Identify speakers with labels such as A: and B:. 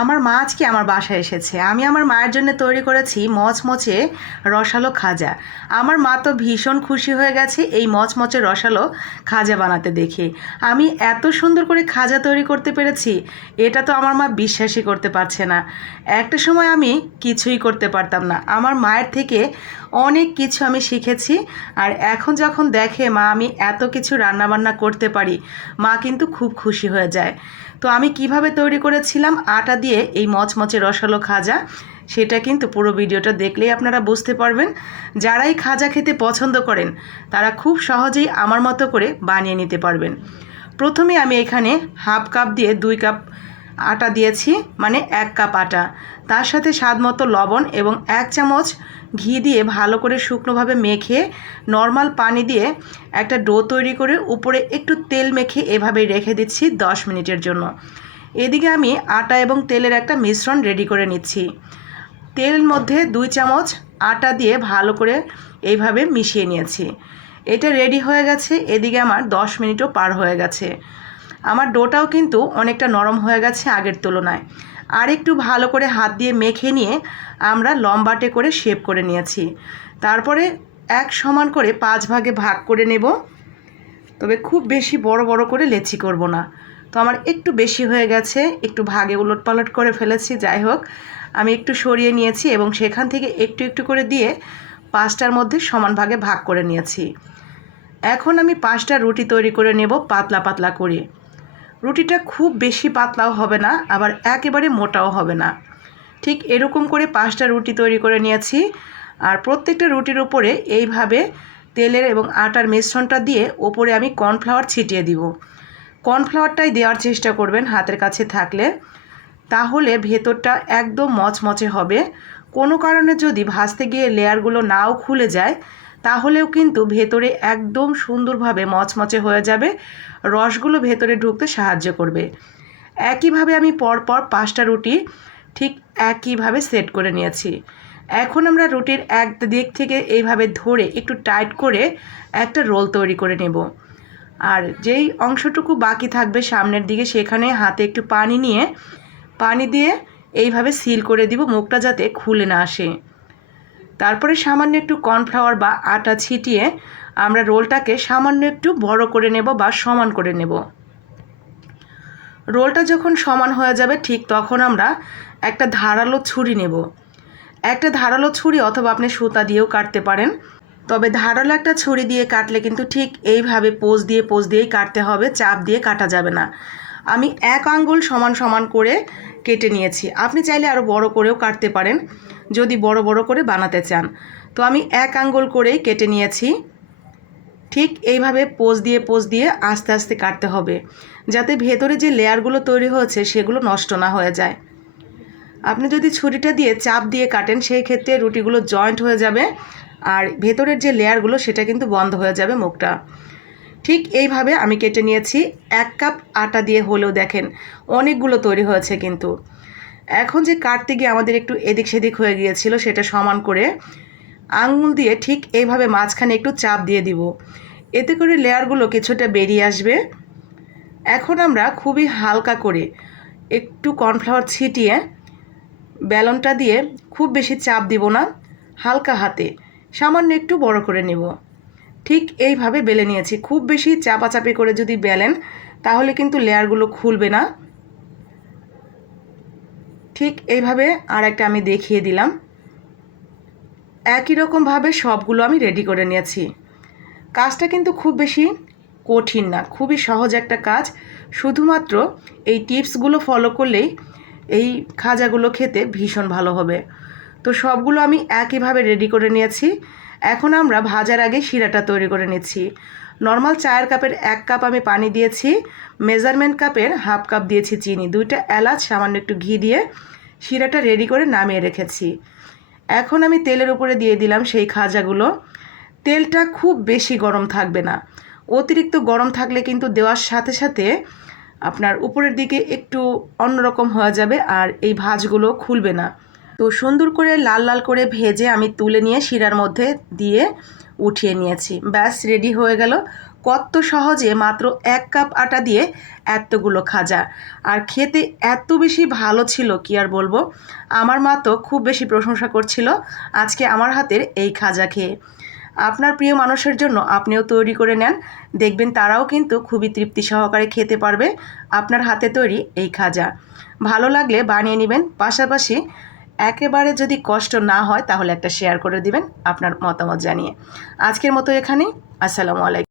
A: আমার মা আজকে আমার বাসায় এসেছে। আমি আমার মায়ের জন্য তৈরি করেছি মচমচে রসালো খাজা। আমার মা তো ভীষণ খুশি হয়ে গেছে এই মচমচে রসালো খাজা বানাতে দেখে। আমি এত সুন্দর করে খাজা তৈরি করতে পেরেছি, এটা তো আমার মা বিশ্বাসই করতে পারছে না। একটা সময় আমি কিছুই করতে পারতাম না। আমার মায়ের থেকে অনেক কিছু আমি শিখেছি আর এখন যখন দেখে মা আমি এত কিছু রান্নাবান্না করতে পারি, মা কিন্তু খুব খুশি হয়ে যায়। তো আমি কীভাবে তৈরি করেছিলাম? আটা দিয়ে এই মচমচে রসালো খাজা। সেটা কিন্তু পুরো ভিডিওটা দেখলেই আপনারা বুঝতে পারবেন। যারাই খাজা খেতে পছন্দ করেন, তারা খুব সহজেই আমার মতো করে বানিয়ে নিতে পারবেন। প্রথমে আমি এখানে হাফ কাপ দিয়ে দুই কাপ আটা দিয়েছি মানে এক কাপ আটা। তার সাথে স্বাদ মতো লবণ এবং এক চামচ ঘি দিয়ে ভালো করে শুকনোভাবে মেখে, নর্মাল পানি দিয়ে একটা ডো তৈরি করে উপরে একটু তেল মেখে এভাবেই রেখে দিচ্ছি দশ মিনিটের জন্য। এদিকে আমি আটা এবং তেলের একটা মিশ্রণ রেডি করে নিচ্ছি। তেলের মধ্যে দুই চামচ আটা দিয়ে ভালো করে এইভাবে মিশিয়ে নিয়েছি। এটা রেডি হয়ে গেছে, এদিকে আমার দশ মিনিটও পার হয়ে গেছে। আমার ডোটাও কিন্তু অনেকটা নরম হয়ে গেছে আগের তুলনায়। আর একটু ভালো করে হাত দিয়ে মেখে নিয়ে আমরা লম্বাটে করে শেপ করে নিয়েছি। তারপরে এক সমান করে পাঁচ ভাগে ভাগ করে নেব। তবে খুব বেশি বড় বড় করে লেচি করব না। তো আমার একটু বেশি হয়ে গেছে, একটু ভাগে উলট পালট করে ফেলেছি, যাই হোক। আমি একটু সরিয়ে নিয়েছি এবং সেখান থেকে একটু একটু করে দিয়ে পাঁচটার মধ্যে সমান ভাগে ভাগ করে নিয়েছি। এখন আমি পাঁচটা রুটি তৈরি করে নেব পাতলা পাতলা করে। রুটিটা খুব বেশি পাতলাও হবে না, আবার একেবারে মোটাও হবে না। ঠিক এরকম করে পাঁচটা রুটি তৈরি করে নিয়েছি। আর প্রত্যেকটা রুটির উপরে এইভাবে তেলের এবং আটার মিশ্রণটা দিয়ে ওপরে আমি কর্নফ্লাওয়ার ছিটিয়ে দিব। কর্নফ্লাওয়ারটাই দেওয়ার চেষ্টা করবেন হাতের কাছে থাকলে। তাহলে ভেতরটা একদম মচমচে হবে। কোনো কারণে যদি ভাজতে গিয়ে লেয়ারগুলো নাও খুলে যায় তাহলেও কিন্তু ভেতরে একদম সুন্দরভাবে মচমচে হয়ে যাবে, রসগুলো ভেতরে ঢুকতে সাহায্য করবে। একইভাবে আমি পরপর পাঁচটা রুটি ঠিক একইভাবে সেট করে নিয়েছি। এখন আমরা রুটির এক দিক থেকে এইভাবে ধরে একটু টাইট করে একটা রোল তৈরি করে নেব। আর যেই অংশটুকু বাকি থাকবে সামনের দিকে সেখানে হাতে একটু পানি নিয়ে, পানি দিয়ে এইভাবে সিল করে দিব, মুখটা যাতে খুলে না আসে। তারপরে সামান্য একটু কর্নফ্লাওয়ার বা আটা ছিটিয়ে আমরা রোলটাকে সামান্য একটু বড় করে নেব বা সমান করে নেব। রোলটা যখন সমান হয়ে যাবে, ঠিক তখন আমরা একটা ধারালো ছুরি নেব। একটা ধারালো ছুরি অথবা আপনি সুতা দিয়েও কাটতে পারেন। তবে ধারালো একটা ছুরি দিয়ে কাটলে কিন্তু ঠিক এইভাবে পোজ দিয়ে, পোজ দিয়েই কাটতে হবে, চাপ দিয়ে কাটা যাবে না। আমি এক আঙ্গুল সমান সমান করে কেটে নিয়েছি। আপনি চাইলে আরও বড় করেও কাটতে পারেন, যদি বড় বড় করে বানাতে চান। তো আমি এক আঙ্গুল করেই কেটে নিয়েছি। ঠিক এইভাবে পোজ দিয়ে পোজ দিয়ে আস্তে আস্তে কাটতে হবে, যাতে ভেতরে যে লেয়ারগুলো তৈরি হয়েছে সেগুলো নষ্ট না হয়ে যায়। আপনি যদি ছুরিটা দিয়ে চাপ দিয়ে কাটেন, সেই ক্ষেত্রে রুটিগুলো জয়েন্ট হয়ে যাবে আর ভেতরের যে লেয়ারগুলো সেটা কিন্তু বন্ধ হয়ে যাবে মুখটা। ঠিক এইভাবে আমি কেটে নিয়েছি। এক কাপ আটা দিয়ে হলেও দেখেন, অনেকগুলো তৈরি হয়েছে কিন্তু। এখন যে কাটতে গিয়ে আমাদের একটু এদিক সেদিক হয়ে গিয়েছিল, সেটা সমান করে আঙুল দিয়ে ঠিক এইভাবে মাঝখানে একটু চাপ দিয়ে দিব। এতে করে লেয়ারগুলো কিছুটা বেরিয়ে আসবে। এখন আমরা খুবই হালকা করে একটু কর্নফ্লাওয়ার ছিটিয়ে বেলনটা দিয়ে খুব বেশি চাপ দিব না, হালকা হাতে, সামান্য একটু বড় করে নেব। ঠিক এইভাবে বেলে নিয়েছি। খুব বেশি চাপাচাপি করে যদি বেলেন, তাহলে কিন্তু লেয়ারগুলো খুলবে না। ঠিক এইভাবে আর একটা আমি দেখিয়ে দিলাম। একই রকমভাবে সবগুলো আমি রেডি করে নিয়েছি। কাজটা কিন্তু খুব বেশি কঠিন না, খুবই সহজ একটা কাজ। শুধুমাত্র এই টিপসগুলো ফলো করলেই এই খাজাগুলো খেতে ভীষণ ভালো হবে। তো সবগুলো আমি একইভাবে রেডি করে নিয়েছি। এখন আমরা ভাজার আগে শিরাটা তৈরি করে নিচ্ছি। নর্মাল চায়ের কাপের এক কাপ আমি পানি দিয়েছি মেজারমেন্ট কাপের হাফ কাপ দিয়েছি চিনি, দুইটা এলাচ, সামান্য একটু ঘি দিয়ে শিরাটা রেডি করে নামিয়ে রেখেছি। এখন আমি তেলের উপরে দিয়ে দিলাম সেই খাজাগুলো। তেলটা খুব বেশি গরম থাকবে না। অতিরিক্ত গরম থাকলে কিন্তু দেওয়ার সাথে সাথে আপনার উপরের দিকে একটু অন্যরকম হয়ে যাবে আর এই ভাজগুলো খুলবে না। তো সুন্দর করে লাল লাল করে ভেজে আমি তুলে নিয়ে শিরার মধ্যে দিয়ে উঠিয়ে নিয়েছি। ব্যাস, রেডি হয়ে গেল। কত সহজে মাত্র এক কাপ আটা দিয়ে এতগুলো খাজা। আর খেতে এত বেশি ভালো ছিল, কি আর বলব? আমার মা তো খুব বেশি প্রশংসা করছিল আজকে আমার হাতের এই খাজা খেয়ে। আপনার প্রিয় মানুষের জন্য আপনিও তৈরি করে নেন। দেখবেন তারাও কিন্তু খুবই তৃপ্তি সহকারে খেতে পারবে আপনার হাতে তৈরি এই খাজা। ভালো লাগলে বানিয়ে নেবেন। পাশাপাশি একেবারে যদি কষ্ট না হয়, তাহলে একটা শেয়ার করে দিবেন আপনার মতামত জানিয়ে। আজকের মতো এখানেই। আসসালামু আলাইকুম।